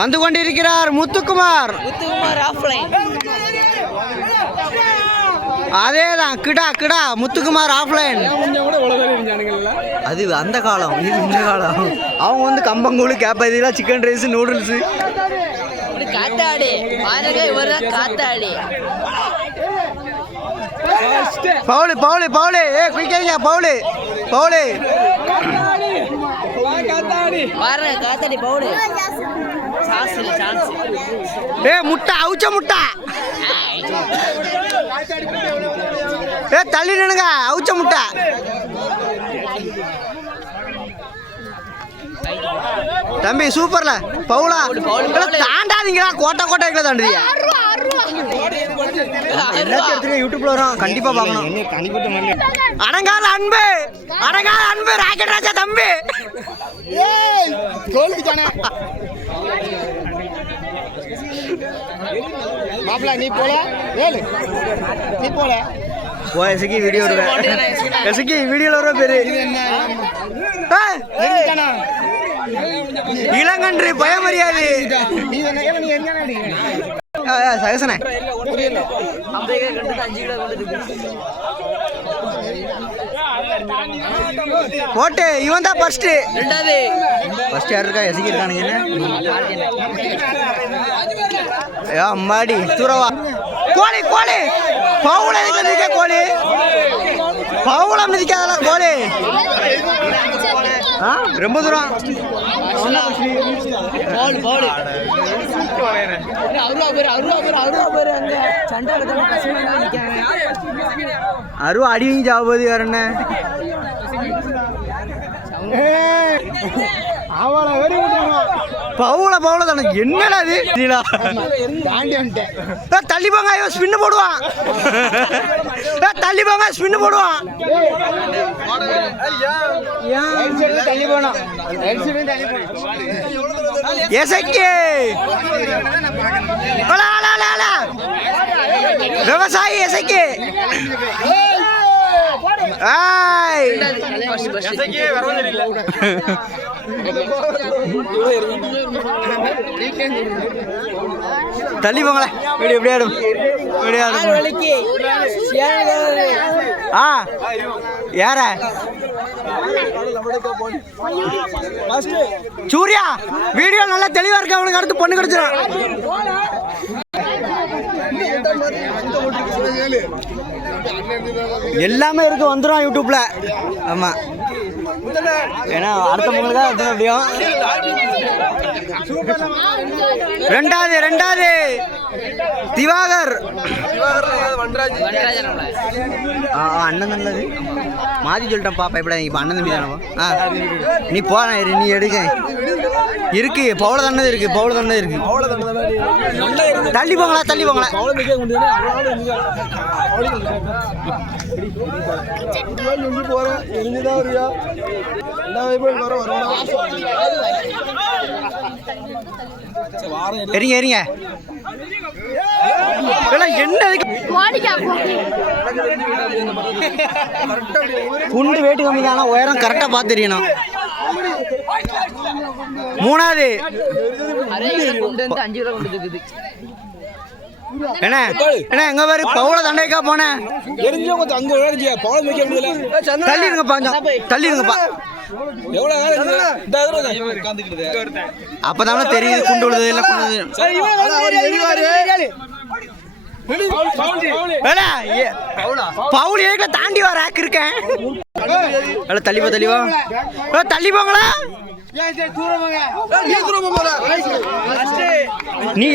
வந்து கொண்டிருக்கிறார் முத்துக்குமார். முத்துக்குமார் ஆஃப்லைன் அதேதான் கிடா கிடா முத்துக்குமார் ஆஃப்லைன் அது அந்த காலம் இது இந்த காலம். அவங்க வந்து கம்பங்கூழ் கேப்பதிலாம் சிக்கன் ரைஸ் நூடுல்ஸ் காத்தாடி. பாருங்க இவர் காத்தாடி. பவுலு பவுலு பவுலு. ஏ குயிக்காங்க பவுலு பவுலு. பாருங்க காத்தாடி பவுடு. சான்ஸ் இல்லை சான்ஸ் ஏ முட்டை அவுச்ச முட்டை. ஏ தள்ளி நின்னுங்க அவுச்ச முட்டை. தம்பி சூப்பர்ல. பவுலா தாண்டாதீங்களா கோட்டை கோட்டை தாண்டுதியா? எல்லாத்தையும் யூடியூப்ல வரும். கண்டிப்பா பார்க்கணும். அடங்காத அன்பு அடங்காத அன்பு ராக்கெட் ராஜா தம்பி. மாப்பிள்ள நீ போல? ஏழு. நீ போல? ஓ எசுக்கி வீடியோ எசுக்கி வீடியோல வர பேரு. ஏய், இளங்கன்று பயமறியாது சகசனே. போட்டு இவன் தான் ஃபர்ஸ்ட் ரெண்டாவது. ஃபர்ஸ்ட் யார் இருக்கா? எசுக்கி இருக்கானுங்க ஐயா அம்மாடி தூரவா. கோழி கோழி பவுல மிதிக்க கோழி பவுல மிதிக்காதல கோழி ரொம்ப தூரம். அருவா அடியும் ஜாபதி வேற என்ன? அவளை வெடி பவுல பவுல தானே. என்னடா இது? நீலா. தள்ளி போங்க ஐயோ ஸ்பின்னு போடுவான் ஏய், தள்ளி போங்க ஸ்பின்னு போடுவான் ரைட் சைடுல தள்ளி போனோம் ரைட் சைடுல தள்ளி விவசாயி ஆய் தள்ளி போங்களே வீடியோ எப்படி ஆடும். வீடியோ ஆடும். வலிக்கு. ஆ. யார சூர்யா வீடியோ நல்லா தெளிவா இருக்கு. அவனுக்கு அடுத்து பொண்ணு கிடைச்சிடும் எல்லாமே இருக்கு வந்துடும் யூடியூப்ல. ஆமா. ஏன்னா அடுத்த பொங்கலுக்கு அது முடியும் ரெண்டாவது ரெண்டாவது. திவாகர். அண்ணன் நல்லது. மாதி சொல்லிட்டேன்ப்பா பயப்படாதீங்க இப்போ அண்ணன் தம்பி தானவா ஆ நீ போன இரு, நீ எடுக்க. இருக்கு பவுல தண்ணது இருக்கு பவுல தண்ணது இருக்கு. தள்ளி போங்களா தள்ளி போங்களா? அவ்வளோ எரிங்க எரிங்க. என்ன இதுக்கு? குண்டு வேட்டு உயரம் கரெக்டாக பார்த்து மூணாவது. அஞ்சு கிலோ கொண்டு இருக்குது. என்ன? என்ன எங்க பாரு பவுல தண்டைக்கா போனேன். எரிஞ்சோ கொஞ்சம் அங்கே வைக்க முடியல. உட்காந்துக்கிட்டு அப்பதானே தெரியுது குண்டு விழுது எல்லாம் பவுல் தாண்டி வர ஆக்கு இருக்கேன். ஏடா, தள்ளி போ தள்ளி போ ஏ, தள்ளி போங்களா நீ